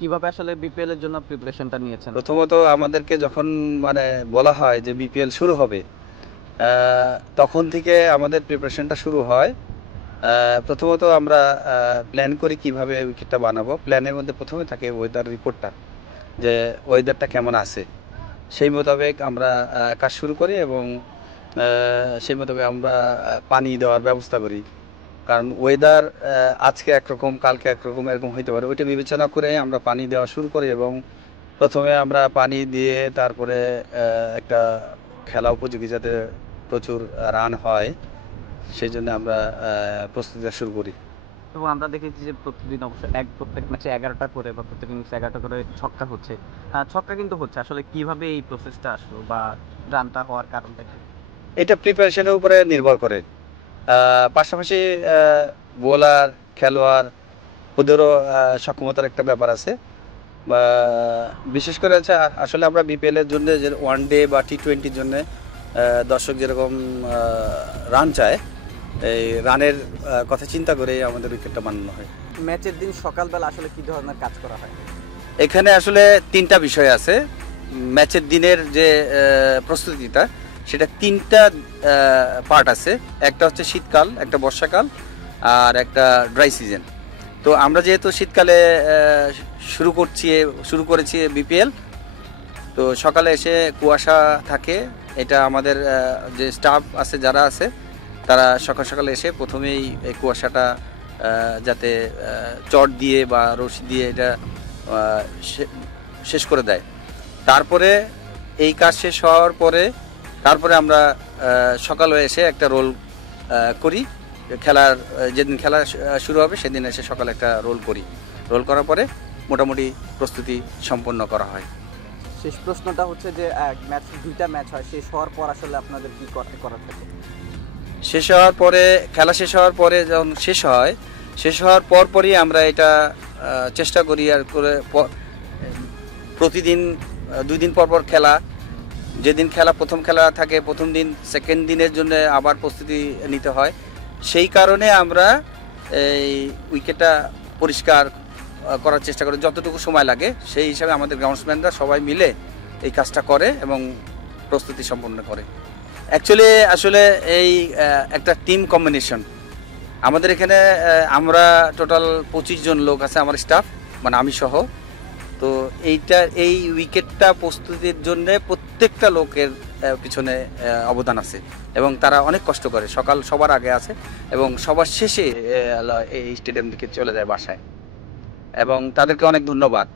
কিভাবে আসলে বিপিএল এর জন্য প্রিপারেশনটা নিয়েছেন? প্রথমত আমাদেরকে যখন মানে বলা হয় যে বিপিএল শুরু হবে, তখন থেকে আমাদের প্রিপারেশনটা শুরু হয়। প্রথমত আমরা প্ল্যান করি কিভাবে উইকেটটা বানাবো। প্ল্যানের মধ্যে প্রথমে থাকে ওয়েদার রিপোর্টটা, যে ওয়েদারটা কেমন আছে। সেই মোতাবেক আমরা কাজ শুরু করি এবং সেই মোতাবেক আমরা পানি দেওয়ার ব্যবস্থা করি। কারণ ওয়েদার আজকে একরকম কালকে একরকম এরকম হইতে পারে, ওইটা বিবেচনা করে আমরা পানি দেওয়া শুরু করি এবং প্রথমে আমরা পানি দিয়ে তারপরে একটা খেলা উপযোগী যাতে প্রচুর রান হয় সেই জন্য আমরা প্রস্তুতিটা শুরু করি। এবং আমরা দেখেছি যে প্রতিদিন অবশ্য প্রত্যেক ম্যাচে 11টা করে বা প্রত্যেক ইনিংসে 11টা করে ছক্কা হচ্ছে। ছক্কা কিন্তু হচ্ছে। আসলে কিভাবে এই প্রসেসটা আসলো বা রানটা হওয়ার কারণটা কি? এটা প্রিপারেশনের উপরে নির্ভর করে। পাশাপাশি বোলার, খেলোয়াড় ওদেরও সক্ষমতার একটা ব্যাপার আছে। বা বিশেষ করে হচ্ছে আসলে আমরা বিপিএল এর জন্য যে ওয়ান ডে বা টি-20-র জন্য দর্শক যেরকম রান চায়, এই রানের কথা চিন্তা করে আমাদের উইকেটটা বানানো হয়। ম্যাচের দিন সকালবেলা আসলে কি ধরনের কাজ করা হয়? এখানে আসলে তিনটা বিষয় আছে। ম্যাচের দিনের যে প্রস্তুতিটা, সেটা তিনটা পার্ট আছে। একটা হচ্ছে শীতকাল, একটা বর্ষাকাল, আর একটা ড্রাই সিজন। তো আমরা যেহেতু শীতকালে শুরু করেছি বিপিএল, তো সকালে এসে কুয়াশা থাকে। এটা আমাদের যে স্টাফ আছে যারা আছে তারা সকাল সকালে এসে প্রথমেই এই কুয়াশাটা যাতে চট দিয়ে বা রশি দিয়ে এটা শেষ করে দেয়। তারপরে এই কাজ শেষ হওয়ার পরে তারপরে আমরা সকালে এসে একটা রোল করি। যেদিন খেলা শুরু হবে সেদিন এসে সকালে একটা রোল করি। রোল করার পরে মোটামুটি প্রস্তুতি সম্পন্ন করা হয়। শেষ প্রশ্নটা হচ্ছে যে দুইটা ম্যাচ হয়, শেষ হওয়ার পর আসলে আপনাদের কি করা থাকে? শেষ হওয়ার পরে, খেলা শেষ হওয়ার পরে যখন শেষ হওয়ার পরই আমরা এটা চেষ্টা করি আর করে প্রতিদিন 2 দিন পর খেলা। যেদিন প্রথম খেলা থাকে প্রথম দিন, সেকেন্ড দিনের জন্য আবার প্রস্তুতি নিতে হয়। সেই কারণে আমরা এই উইকেটটা পরিষ্কার করার চেষ্টা করি যতটুকু সময় লাগে। সেই হিসাবে আমাদের গ্রাউন্ডসম্যানরা সবাই মিলে এই কাজটা করে এবং প্রস্তুতি সম্পন্ন করে। অ্যাকচুয়ালি আসলে এই একটা টিম কম্বিনেশন। আমাদের এখানে আমরা টোটাল 25 জন লোক আছে আমার স্টাফ, মানে আমি সহ। তো এই উইকেটটা প্রস্তুতির জন্য প্রত্যেকটা লোকের পিছনে অবদান আছে এবং তারা অনেক কষ্ট করে। সকাল সবার আগে আছে এবং সবার শেষে এই স্টেডিয়াম থেকে চলে যায় বাসায়, এবং তাদেরকে অনেক ধন্যবাদ।